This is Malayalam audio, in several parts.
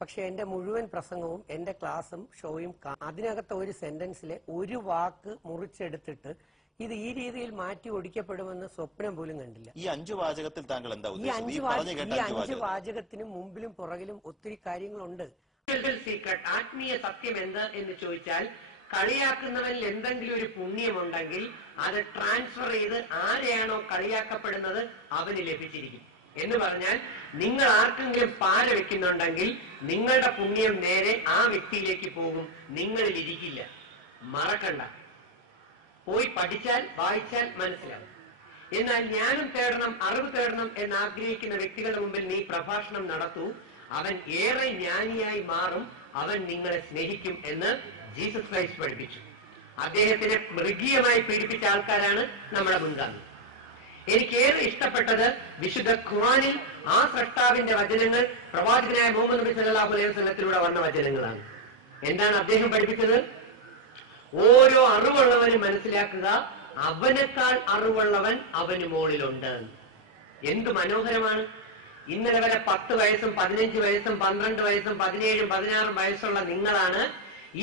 പക്ഷെ എന്റെ മുഴുവൻ പ്രസംഗവും എന്റെ ക്ലാസ്സും ഷോയും അതിനകത്ത് ഒരു സെന്റൻസിലെ ഒരു വാക്ക് മുറിച്ചെടുത്തിട്ട് ഇത് ഈ രീതിയിൽ മാറ്റി ഒടിക്കപ്പെടുമെന്ന് സ്വപ്നം പോലും കണ്ടില്ല. ഈ 5 വാചകത്തിൽ താങ്കൾ എന്താ ഈ 5 വാചകത്തിന് മുമ്പിലും പുറകിലും ഒത്തിരി കാര്യങ്ങളുണ്ട്. സീക്രട്ട് ആത്മീയ സത്യം എന്ത് എന്ന് ചോദിച്ചാൽ, കളിയാക്കുന്നവനിൽ എന്തെങ്കിലും ഒരു പുണ്യമുണ്ടെങ്കിൽ അത് ട്രാൻസ്ഫർ ചെയ്ത് ആരെയാണോ കളിയാക്കപ്പെടുന്നത് അവന് ലഭിച്ചിരിക്കും എന്ന് പറഞ്ഞാൽ, നിങ്ങൾ ആർക്കെങ്കിലും പാര വെക്കുന്നുണ്ടെങ്കിൽ നിങ്ങളുടെ പുണ്യം നേരെ ആ വ്യക്തിയിലേക്ക് പോകും, നിങ്ങളിൽ ഇരിക്കില്ല. മറക്കണ്ട, പോയി പഠിച്ചാൽ വായിച്ചാൽ മനസ്സിലാവും. എന്നാൽ ജ്ഞാനം തേടണം, അറിവ് തേടണം എന്ന് ആഗ്രഹിക്കുന്ന വ്യക്തികളുടെ മുമ്പിൽ നീ പ്രഭാഷണം നടത്തൂ, അവൻ ഏറെ ജ്ഞാനിയായി മാറും, അവൻ നിങ്ങളെ സ്നേഹിക്കും എന്ന് ജീസസ് ക്രൈസ്റ്റ് പഠിപ്പിച്ചു. അദ്ദേഹത്തിനെ മൃഗീയമായി പീഡിപ്പിച്ച ആൾക്കാരാണ് നമ്മുടെ മുൻഗാമി. എനിക്കേറെ ഇഷ്ടപ്പെട്ടത് വിശുദ്ധ ഖുർആനിൽ ആ സ്രഷ്ടാവിന്റെ വചനങ്ങൾ പ്രവാചകനായ മുഹമ്മദ് നബി സല്ലല്ലാഹു അലൈഹി വസല്ലത്തിലൂടെ വന്ന വചനങ്ങളാണ്. എന്താണ് അദ്ദേഹം പഠിപ്പിച്ചത്? ഓരോ അറിവുള്ളവനും മനസ്സിലാക്കുക, അവനേക്കാൾ അറിവുള്ളവൻ അവന് മുകളിലുണ്ട്. എന്ത് മനോഹരമാണ്! ഇന്നലെ വരെ 10 വയസ്സും 15 വയസ്സും 12 വയസ്സും 17ഉം 16ഉം വയസ്സുള്ള നിങ്ങളാണ്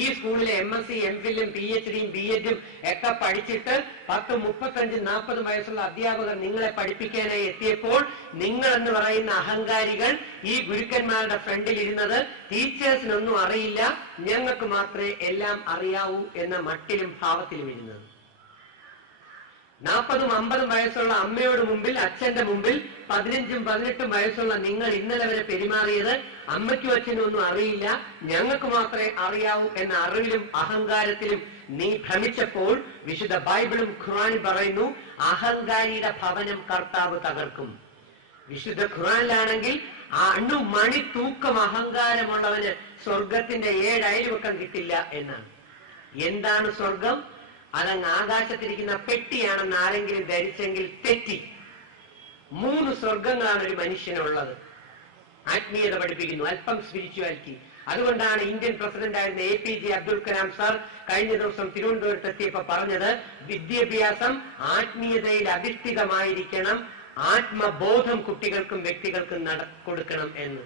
ഈ സ്കൂളിലെ MSc, MPhilഉം PhDയും BEdും ഒക്കെ പഠിച്ചിട്ട് 10, 35, 40 വയസ്സുള്ള അധ്യാപകർ നിങ്ങളെ പഠിപ്പിക്കാനായി എത്തിയപ്പോൾ നിങ്ങൾ എന്ന് പറയുന്ന അഹങ്കാരികൾ ഈ ഗുരുക്കന്മാരുടെ ഫ്രണ്ടിൽ ഇരുന്നത് ടീച്ചേഴ്സിനൊന്നും അറിയില്ല, ഞങ്ങൾക്ക് മാത്രമേ എല്ലാം അറിയാവൂ എന്ന മട്ടിലും ഭാവത്തിലും ഇരുന്നത്. 40ഉം 50ഉം വയസ്സുള്ള അമ്മയോട് മുമ്പിൽ, അച്ഛന്റെ മുമ്പിൽ 15ഉം 18ഉം വയസ്സുള്ള നിങ്ങൾ ഇന്നലെ വരെ പെരുമാറിയത് അമ്മയ്ക്കും അച്ഛനും ഒന്നും അറിയില്ല, ഞങ്ങൾക്ക് മാത്രമേ അറിയാവൂ എന്ന അറിവിലും അഹങ്കാരത്തിലും നീ ഭ്രമിച്ചപ്പോൾ വിശുദ്ധ ബൈബിളും ഖുർആനും പറയുന്നു, അഹങ്കാരിയുടെ ഭവനം കർത്താവ് തകർക്കും. വിശുദ്ധ ഖുർആനിലാണെങ്കിൽ അണുമണി തൂക്കം അഹങ്കാരമുള്ളവന് സ്വർഗത്തിന്റെ 7 അയൽവക്കം കിട്ടില്ല എന്നാണ്. എന്താണ് സ്വർഗം? അതങ്ങ് ആകാശത്തിരിക്കുന്ന പെട്ടിയാണെന്ന് ആരെങ്കിലും ധരിച്ചെങ്കിൽ തെറ്റി. 3 സ്വർഗങ്ങളാണ് ഒരു മനുഷ്യനുള്ളത്. ആത്മീയത പഠിപ്പിക്കുന്നു, അല്പം സ്പിരിച്വാലിറ്റി. അതുകൊണ്ടാണ് ഇന്ത്യൻ പ്രസിഡന്റ് ആയിരുന്ന APJ അബ്ദുൽ കലാം സാർ കഴിഞ്ഞ ദിവസം തിരുവനന്തപുരത്ത് എത്തിയപ്പോ പറഞ്ഞത്, വിദ്യാഭ്യാസം ആത്മീയതയിൽ അധിഷ്ഠിതമായിരിക്കണം, ആത്മബോധം കുട്ടികൾക്കും വ്യക്തികൾക്കും കൊടുക്കണം എന്ന്.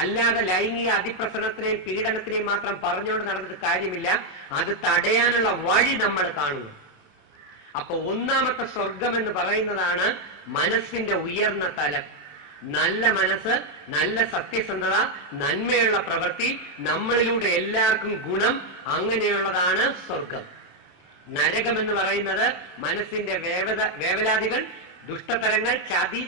അല്ലാതെ ലൈംഗിക അതിപ്രസരണത്തിനെയും പീഡനത്തിനെയും മാത്രം പറഞ്ഞുകൊണ്ട് നടന്നിട്ട് കാര്യമില്ല, അത് തടയാനുള്ള വഴി നമ്മൾ കാണുന്നു. അപ്പൊ ഒന്നാമത്തെ സ്വർഗം എന്ന് പറയുന്നതാണ് മനസ്സിന്റെ ഉയർന്ന തലം. നല്ല മനസ്സ്, നല്ല സത്യസന്ധത, നന്മയുള്ള പ്രവൃത്തി, നമ്മളിലൂടെ എല്ലാവർക്കും ഗുണം, അങ്ങനെയുള്ളതാണ് സ്വർഗം. നരകം എന്ന് പറയുന്നത് മനസ്സിന്റെ വേവലാതികൾ, ദുഷ്ടതരങ്ങൾ, ചതി,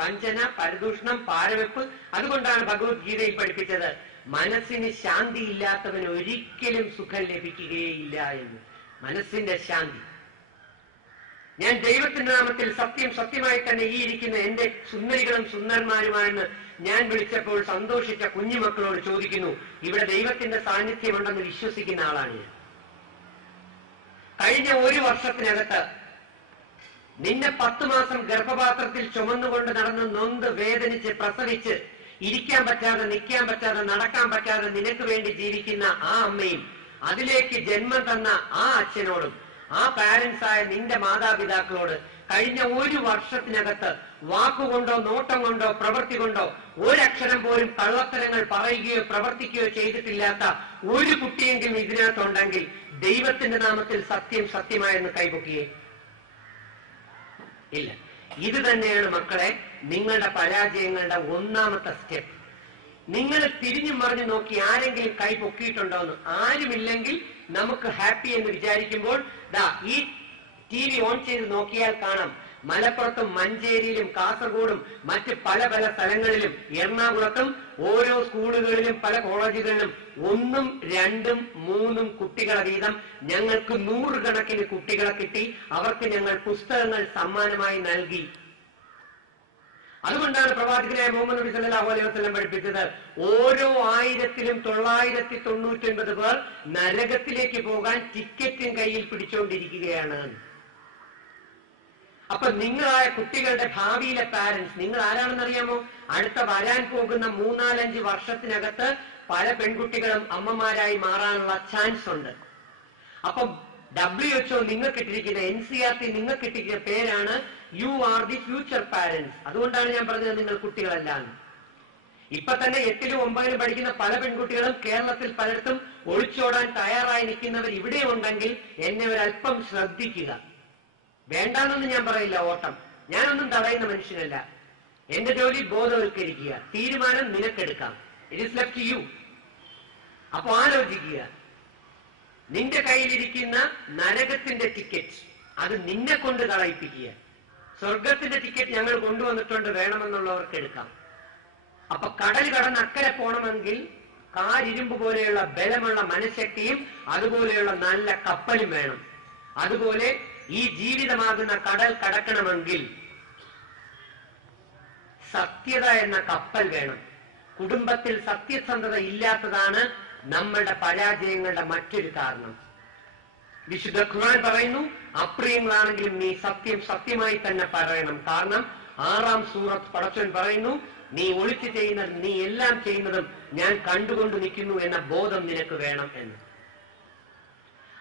വഞ്ചന, പരദൂഷണം, പാരവെപ്പ്. അതുകൊണ്ടാണ് ഭഗവത്ഗീതയിൽ പഠിപ്പിച്ചത്, മനസ്സിന് ശാന്തി ഇല്ലാത്തവന് ഒരിക്കലും സുഖം ലഭിക്കുകയില്ല എന്ന്. മനസ്സിന്റെ ശാന്തി. ഞാൻ ദൈവത്തിന്റെ നാമത്തിൽ സത്യം സത്യമായി തന്നെ ഈ ഇരിക്കുന്ന എന്റെ സുന്ദരികളും സുന്ദരന്മാരുമാണെന്ന് ഞാൻ വിളിച്ചപ്പോൾ സന്തോഷിച്ച കുഞ്ഞുമക്കളോട് ചോദിക്കുന്നു, ഇവിടെ ദൈവത്തിന്റെ സാന്നിധ്യമുണ്ടെന്ന് വിശ്വസിക്കുന്ന ആളാണ് ഞാൻ. കഴിഞ്ഞ 1 വർഷത്തിനകത്ത് നിന്നെ 10 മാസം ഗർഭപാത്രത്തിൽ ചുമന്നുകൊണ്ട് നടന്ന് നൊന്ത് വേദനിച്ച് പ്രസവിച്ച് ഇരിക്കാൻ പറ്റാതെ, നിൽക്കാൻ പറ്റാതെ, നടക്കാൻ പറ്റാതെ നിനക്ക് വേണ്ടി ജീവിക്കുന്ന ആ അമ്മയും അതിലേക്ക് ജന്മം തന്ന ആ അച്ഛനോടും ആ പാരന്റ്സായ നിന്റെ മാതാപിതാക്കളോട് കഴിഞ്ഞ 1 വർഷത്തിനകത്ത് വാക്കുകൊണ്ടോ നോട്ടം കൊണ്ടോ പ്രവൃത്തി കൊണ്ടോ ഒരക്ഷരം പോലും കള്ളത്തരങ്ങൾ പറയുകയോ പ്രവർത്തിക്കുകയോ ചെയ്തിട്ടില്ലാത്ത ഒരു കുട്ടിയെങ്കിലും ഇതിനകത്തുണ്ടെങ്കിൽ ദൈവത്തിന്റെ നാമത്തിൽ സത്യം സത്യമായെന്ന് കൈപൊക്കിയേ? ഇല്ല. ഇത് തന്നെയാണ് മക്കളെ നിങ്ങളുടെ പരാജയങ്ങളുടെ ഒന്നാമത്തെ സ്റ്റെപ്പ്. നിങ്ങൾ തിരിഞ്ഞു മറിഞ്ഞു നോക്കി ആരെങ്കിലും കൈ പൊക്കിയിട്ടുണ്ടോ എന്ന്. ആരുമില്ലെങ്കിൽ നമുക്ക് ഹാപ്പി എന്ന് വിചാരിക്കുമ്പോൾ ഈ TV ഓൺ ചെയ്ത് നോക്കിയാൽ കാണാം, മലപ്പുറത്തും മഞ്ചേരിയിലും കാസർഗോഡും മറ്റ് പല പല സ്ഥലങ്ങളിലും എറണാകുളത്തും ഓരോ സ്കൂളുകളിലും പല കോളേജുകളിലും 1ഉം 2ഉം 3ഉം കുട്ടികളെ വീതം ഞങ്ങൾക്ക് 100 കണക്കിന് കുട്ടികളെ കിട്ടി. അവർക്ക് ഞങ്ങൾ പുസ്തകങ്ങൾ സമ്മാനമായി നൽകി. അതുകൊണ്ടാണ് പ്രവാചകനായ മുഹമ്മദ് നബി സല്ലല്ലാഹു അലൈഹി വസല്ലം പഠിപ്പിച്ചത്, ഓരോ 1999 പേർ നരകത്തിലേക്ക് പോകാൻ ടിക്കറ്റും കയ്യിൽ പിടിച്ചുകൊണ്ടിരിക്കുകയാണ്. അപ്പൊ നിങ്ങളായ കുട്ടികളുടെ ഭാവിയിലെ പാരന്റ്സ് നിങ്ങൾ ആരാണെന്ന് അറിയാമോ? അടുത്ത വരാൻ പോകുന്ന 3-4-5 വർഷത്തിനകത്ത് പല പെൺകുട്ടികളും അമ്മമാരായി മാറാനുള്ള ചാൻസ് ഉണ്ട്. അപ്പം WHO നിങ്ങൾക്ക് ഇട്ടിരിക്കുന്ന, NCERT നിങ്ങൾക്ക് ഇട്ടിരിക്കുന്ന പേരാണ് you are the future parents. അതുകൊണ്ടാണ് ഞാൻ പറഞ്ഞത് നിങ്ങൾ കുട്ടികളല്ല. ഇപ്പൊ തന്നെ 8ലും 9ലും പഠിക്കുന്ന പല പെൺകുട്ടികളും കേരളത്തിൽ പലയിടത്തും ഒളിച്ചോടാൻ തയ്യാറായി നിൽക്കുന്നവർ ഇവിടെ ഉണ്ടെങ്കിൽ എന്നെ ഒരല്പം ശ്രദ്ധിക്കുക. വേണ്ടാന്നൊന്നും ഞാൻ പറയില്ല ഓട്ടം, ഞാനൊന്നും തടയുന്ന മനുഷ്യനല്ല. എന്റെ ജോലി ബോധവൽക്കരിക്കുക, തീരുമാനം നിനക്കെടുക്കാം. It is left to you. അപ്പൊ ആലോചിക്കുക, നിന്റെ കയ്യിലിരിക്കുന്ന നരകത്തിന്റെ ടിക്കറ്റ് അത് നിന്നെ കൊണ്ട് കളയിപ്പിക്കുക. സ്വർഗത്തിന്റെ ടിക്കറ്റ് ഞങ്ങൾ കൊണ്ടുവന്നിട്ടുണ്ട്, വേണമെന്നുള്ളവർക്ക് എടുക്കാം. അപ്പൊ കടൽ കടന്ന് അക്കരെ പോകണമെങ്കിൽ കാരിരുമ്പ് പോലെയുള്ള ബലമുള്ള മനഃശക്തിയും അതുപോലെയുള്ള നല്ല കപ്പലും വേണം. അതുപോലെ ഈ ജീവിതമാകുന്ന കടൽ കടക്കണമെങ്കിൽ സത്യത എന്ന കപ്പൽ വേണം. കുടുംബത്തിൽ സത്യസന്ധത ഇല്ലാത്തതാണ് നമ്മളുടെ പരാജയങ്ങളുടെ മറ്റൊരു കാരണം. വിശുദ്ധ ഖുർആൻ പറയുന്നു, അപ്രിയങ്ങളാണെങ്കിലും നീ സത്യം സത്യമായി തന്നെ പറയണം. കാരണം 6-ാം സൂറത്ത് പടച്ചവൻ പറയുന്നു, നീ ഒളിച്ചു ചെയ്യുന്നത്, നീ എല്ലാം ചെയ്യുന്നതും ഞാൻ കണ്ടുകൊണ്ട് നിൽക്കുന്നു എന്ന ബോധം നിനക്ക് വേണം എന്ന്.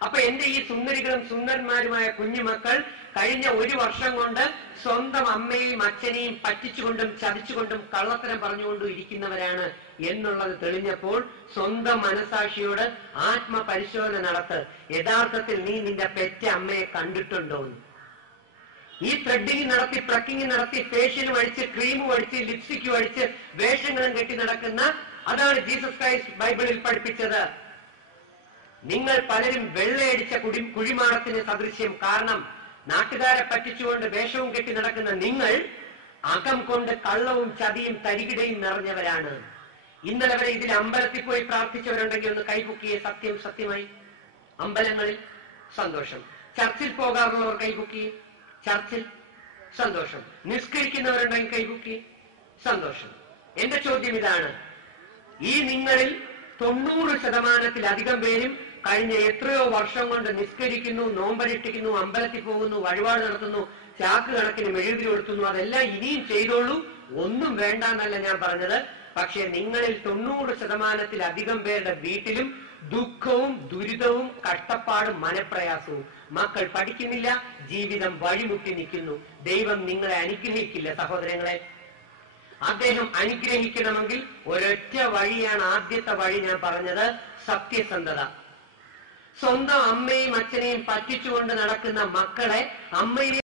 അപ്പൊ എന്റെ ഈ സുന്ദരികളും സുന്ദരന്മാരുമായ കുഞ്ഞുമക്കൾ കഴിഞ്ഞ 1 വർഷം കൊണ്ട് സ്വന്തം അമ്മയെയും അച്ഛനെയും പറ്റിച്ചുകൊണ്ടും ചതിച്ചുകൊണ്ടും കള്ളത്തരം പറഞ്ഞുകൊണ്ടും ഇരിക്കുന്നവരാണ് എന്നുള്ളത് തെളിഞ്ഞപ്പോൾ സ്വന്തം മനസാക്ഷിയോട് ആത്മപരിശോധന നടത്ത്. യഥാർത്ഥത്തിൽ നീ നിന്റെ പെറ്റ അമ്മയെ കണ്ടിട്ടുണ്ടോ? ഈ ത്രെഡിങ് നടത്തി, പ്ലക്കിങ് നടത്തി, ഫേഷ്യലും അടിച്ച്, ക്രീമും അടിച്ച്, ലിപ്സ്റ്റിക്കും അടിച്ച്, വേഷങ്ങളും കെട്ടി നടക്കുന്ന, അതാണ് ജീസസ് ക്രൈസ്റ്റ് ബൈബിളിൽ പഠിപ്പിച്ചത്. നിങ്ങൾ പലരും വെള്ളയടിച്ച കുഴിമാടത്തിന് സദൃശ്യം. കാരണം നാട്ടുകാരെ പറ്റിച്ചുകൊണ്ട് വേഷവും കെട്ടി നടക്കുന്ന നിങ്ങൾ അകം കൊണ്ട് കള്ളവും ചതിയും തരികിടയും നിറഞ്ഞവരാണ്. ഇന്നലെ വരെ ഇതിൽ അമ്പലത്തിൽ പോയി പ്രാർത്ഥിച്ചവരുണ്ടെങ്കിൽ ഒന്ന് കൈപൊക്കിയേ. സത്യം സത്യമായി അമ്പലങ്ങളിൽ സന്തോഷം. ചർച്ചിൽ പോകാറുള്ളവർ കൈപൊക്കിയേ. ചർച്ചിൽ സന്തോഷം. നിസ്കരിക്കുന്നവരുണ്ടെങ്കിൽ കൈപൊക്കി സന്തോഷം. എന്റെ ചോദ്യം ഇതാണ്, ഈ നിങ്ങളിൽ 90% പേരും കഴിഞ്ഞ എത്രയോ വർഷം കൊണ്ട് നിസ്കരിക്കുന്നു, നോമ്പനുഷ്ഠിക്കുന്നു, അമ്പലത്തിൽ പോകുന്നു, വഴിപാട് നടത്തുന്നു, ചാക്ക് കണക്കിന് മെഴുകുതിരി കൊടുത്തുന്നു. അതെല്ലാം ഇനിയും ചെയ്തോളൂ, ഒന്നും വേണ്ട എന്നല്ല ഞാൻ പറഞ്ഞത്. പക്ഷെ നിങ്ങളിൽ 90% പേരുടെ വീട്ടിലും ദുഃഖവും ദുരിതവും കഷ്ടപ്പാടും മനപ്രയാസവും. മക്കൾ പഠിക്കുന്നില്ല, ജീവിതം വഴിമുട്ടി നിൽക്കുന്നു. ദൈവം നിങ്ങളെ അനുഗ്രഹിക്കില്ല സഹോദരങ്ങളെ. അദ്ദേഹം അനുഗ്രഹിക്കണമെങ്കിൽ ഒരൊറ്റ വഴിയാണ്. ആദ്യത്തെ വഴി ഞാൻ പറഞ്ഞത് സത്യസന്ധത. സ്വന്തം അമ്മയും അച്ഛനെയും പറ്റിച്ചുകൊണ്ട് നടക്കുന്ന മക്കളെ അമ്മയെ